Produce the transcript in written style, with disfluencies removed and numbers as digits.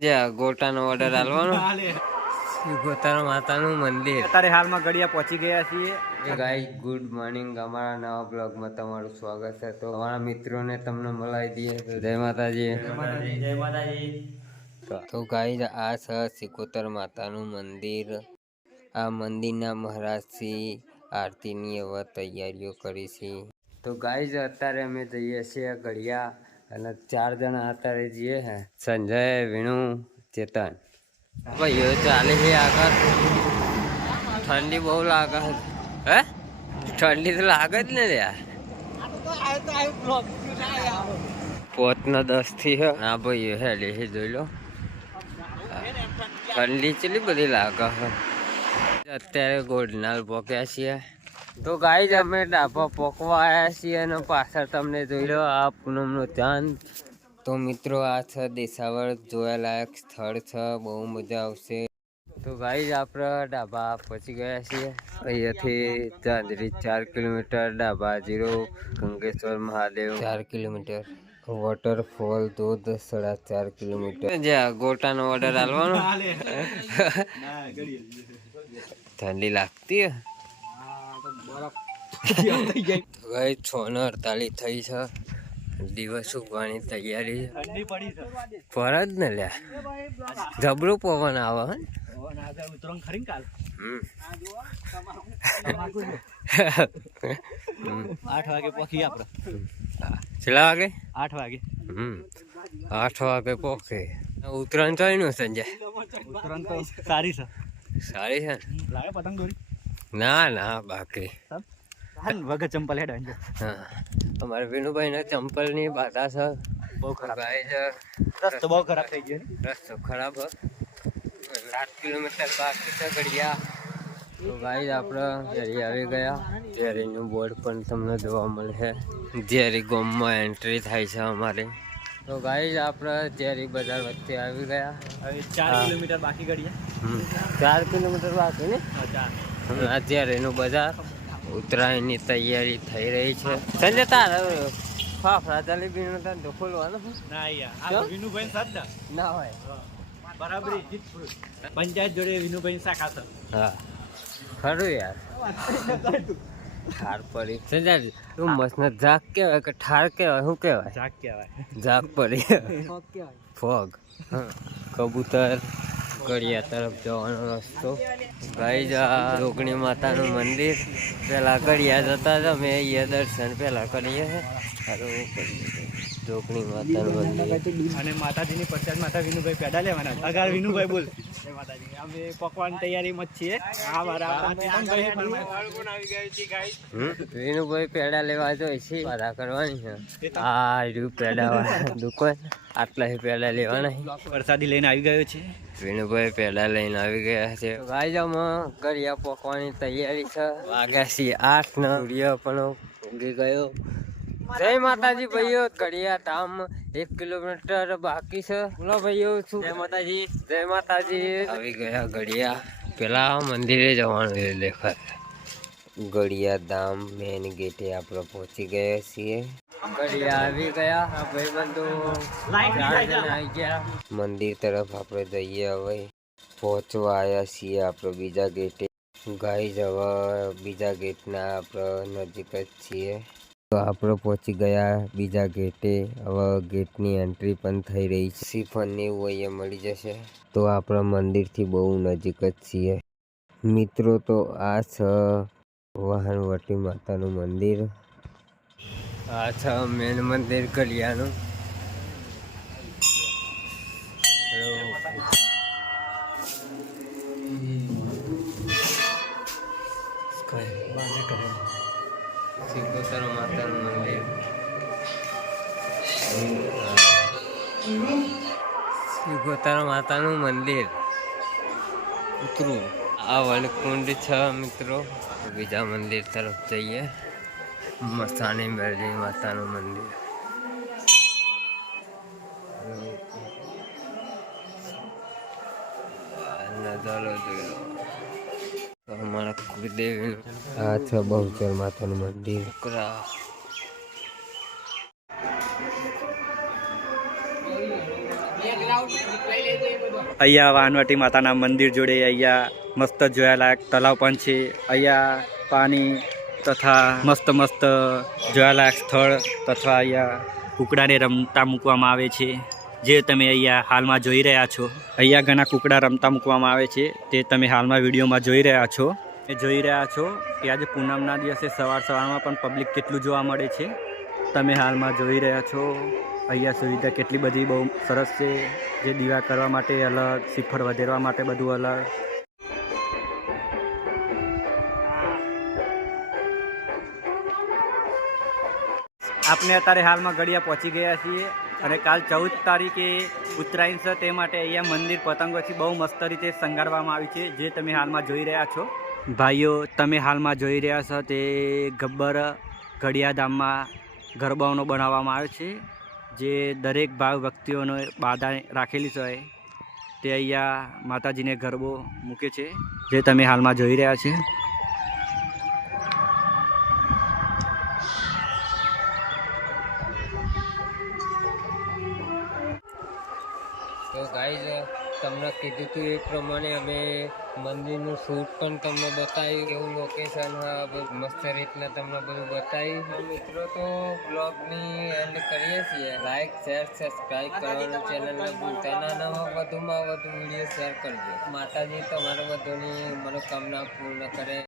જે ગોટાનો ઓર્ડર આલવાનો ગોટા માતાનું મંદિર. અત્યારે હાલમાં ગડિયા પહોંચી ગયા છીએ. ગાઈસ ગુડ મોર્નિંગ, અમારા નવા બ્લોગમાં તમારું સ્વાગત છે. તો અમારા મિત્રોને તમને મળાવી દઈએ. જય માતાજી. જય માતાજી. તો ગાઈસ આ છે સિકોતર માતાનું મંદિર. આ મંદિરના મહારાજથી આરતીની હવે તૈયારીઓ કરી છે. તો ગાઈસ અત્યારે અમે જઈએ છીએ ગડિયા અને 4 જણા અત્યારે જઈએ હે. સંજય, વિણુ, ચેતન. ભાઈ ચાલે છે આગળ. ઠંડી બહુ લાગે છે. હે ઠંડી તો લાગે જ ને યાર. 5:10 થી હે. હા ભાઈ હે લે જોઈ લો. ઠંડી ચેટલી બધી લાગે છે. અત્યારે ગોડનાલ પોક્યા છીએ. તો ગાઈસ અમે ડાબા પોકવા આવ્યા છીએ અને પાછળ તમને જોઈ લો આ પૂનમનો ચાંદ. તો મિત્રો આ છે દેશાવર જોવાલાયક સ્થળ છે, બહુ મજા આવશે. તો ગાઈસ આપણે ડાબા પહોંચી ગયા છીએ. અહીંયાથી ચાંદરી 4 કિલોમીટર, ડાબા 0, ગંગેશ્વર મહાદેવ 4 કિલોમીટર, વોટરફોલ ધોધ 4.5 કિલોમીટર. જે ગોટાનો ઓર્ડર આલવાનો ઠંડી લાગતી હે. ગાઈસ 6:48 થઈ છે. દિવસ ઉગવાની તૈયારી પર જ ને લ્યા. જબરું પવન આવે હે. 8 વાગે પહોંચી આપણે. કેટલા વાગે? 8 વાગે. 8 વાગે પોકે. ઉત્તરાયણ ચાલ્યું સંજય? ઉત્તરાયણ તો સારી છે. સારી છે. લાગે પતંગ દોરી? ના બાકી વગર ચંપલ હેડ. હા અમારે વિનુભાઈ ને ચંપલ ની બાધા છે. બહુ ખરાબ છે. રસ્તો બહુ ખરાબ થઈ ગયો. રસ્તો ખરાબ. 7 કિલોમીટર બાકી છે ગડિયા. તો ગાઈસ આપણે ઝેરી આવી ગયા. ઝેરીનું બોર્ડ પણ તમને જોવા મળે. ઝેરી ગામમાં એન્ટ્રી થાય છે અમારે. તો ગાઈસ આપણે ઝેરી બજાર વચ્ચે આવી ગયા. હવે 4 કિલોમીટર બાકી ગડિયા. 4 કિલોમીટર બાકી ને. આ ઝેરીનું બજાર. ઉત્તરાયણની તૈયારી થઈ રહી છે. સંજય તાર ફાફડા જલેબી નો ધંધો ખોલવાનો ના યાર. વિનુભાઈ સાદા ના હોય બરાબર. પંચાયત જોડે વિનુભાઈ શાખા છે. હા ખરું યાર. ઠાર પડી સંજય તું મસ્ત જાગ કેવાય કે ઠાર કેવાય? શું કેવાય? જાગ કહેવાય. જાગ પડી. ફોગ. કબૂતર. ગડિયા તરફ જવાનો રસ્તો. ગાઈસ આ રોકણી માતાનું મંદિર. પેલા ગડિયા જતા હતા, મેં અહીંયા દર્શન પેલા કરીએ રોકણી માતાનું મંદિર. અને માતાજીની પ્રસાદ માતા વિનુભાઈ પેડા લેવાના. અગાર વિનુભાઈ બોલ. માતાજી અમે પકવાની તૈયારીમાં જ છીએ. વિનુભાઈ પેડા લેવા જોઈએ છે. વાદા કરવાની છે. આ રહ્યું પેડા વાળા દુકાન. આટલા પેડા લેવાના. પ્રસાદી લઈને આવી ગયો છે. વિનુભાઈ પેડા લઈને આવી ગયા છે. ગાઈઝમાં ગળિયા પોકવાની તૈયારી છે. વાગ્યા છે 8 ને સૂર્ય પણ ઉગી ગયો. જય માતાજી ભાઈઓ. ગળિયા ધામ 1 કિલોમીટર બાકી છે. બોલો ભાઈઓ. શું? જય માતાજી. જય માતાજી. આવી ગયા ગળિયા. પેલા મંદિરે જવાનું દેખાય. ગળિયા ધામ મેન ગેટે આપણે પહોંચી ગયા છીએ. ગળિયા આવી ગયા. ભાઈબંધો આવી ગયા. મંદિર તરફ આપણે જઈએ. હવે પહોંચવા આવ્યા છીએ આપણે બીજા ગેટે. ગાઈસ હવે બીજા ગેટના આપણે નજીક જ છીએ. તો આપણે પહોંચી ગયા બીજા ગેટે. હવે ગેટની એન્ટ્રી પણ થઈ રહી છે. શ્રીફળ એવું અહીંયા મળી જશે. તો આપણા મંદિરથી બહુ નજીક જ છીએ મિત્રો. તો આ છે વાહનવટી માતાનું મંદિર. આ છે મેન મંદિર ગળિયાનું. સિકોતર માતાનું મંદિર. સિકોતર માતાનું મંદિર. ઉતરું. આ વનકુંડ છે મિત્રો. બીજા મંદિર તરફ જઈએ. મસાણી મેરડી માતાનું મંદિર. નજારો જોઈ લો. અમારા કુળદેવીનું. આ છે બહુચર માતાનું મંદિર. અહીંયા વાનવટી માતાના મંદિર જોડે અહીંયા મસ્ત જોયાલાયક તલાવ પણ છે. અહીંયા પાણી તથા મસ્ત મસ્ત જોયાલાયક સ્થળ તથા અહીંયા કૂકડાને રમતા મૂકવામાં આવે છે, જે તમે અહીંયા હાલમાં જોઈ રહ્યા છો. અહીંયા ઘણા કૂકડા રમતા મૂકવામાં આવે છે, તે તમે હાલમાં વિડીયોમાં જોઈ રહ્યા છો. કે આજે પૂનમના દિવસે સવારમાં પણ પબ્લિક કેટલું જોવા મળે છે, તમે હાલમાં જોઈ રહ્યા છો. અહીંયા સુવિધા કેટલી બધી બહુ સરસ છે, જે દીવા કરવા માટે અલગ, શ્રીફળ વધેરવા માટે બધું અલગ. આપણે અત્યારે હાલમાં ગળિયા પહોંચી ગયા છીએ અને કાલ 14 તારીખે ઉત્તરાયણ છે, તે માટે અહીંયા મંદિર પતંગોથી બહુ મસ્ત રીતે શણગારવામાં આવ્યું છે, જે તમે હાલમાં જોઈ રહ્યા છો. ભાઈઓ, તમે હાલમાં જોઈ રહ્યા છો તે ગબ્બર ગળિયા ધામમાં ગરબાઓનો બનાવવામાં આવ્યો છે, જે દરેક ભાવ વ્યક્તિઓનો બાધા રાખેલી છે, તે અહીંયા માતાજીને ગરબો મૂકે છે, જે તમે હાલમાં જોઈ રહ્યા છે. તો ગાઈઝ, તમને કીધું હતું એ પ્રમાણે અમે મંદિરનું શૂટ પણ તમને બતાવ્યું, કેવું લોકેશન મસ્ત રીતના તમને બધું બતાવ્યું. મિત્રો, તો બ્લોગની એન્ડ કરીએ છીએ. લાઈક, શેર, સબસ્ક્રાઈબ કરવાનું ચેનલને ભૂલતા ના હો. વધુમાં વધુ વિડીયો શેર કરજો. માતાજી તમારા બધોની મનોકામના પૂર્ણ કરે.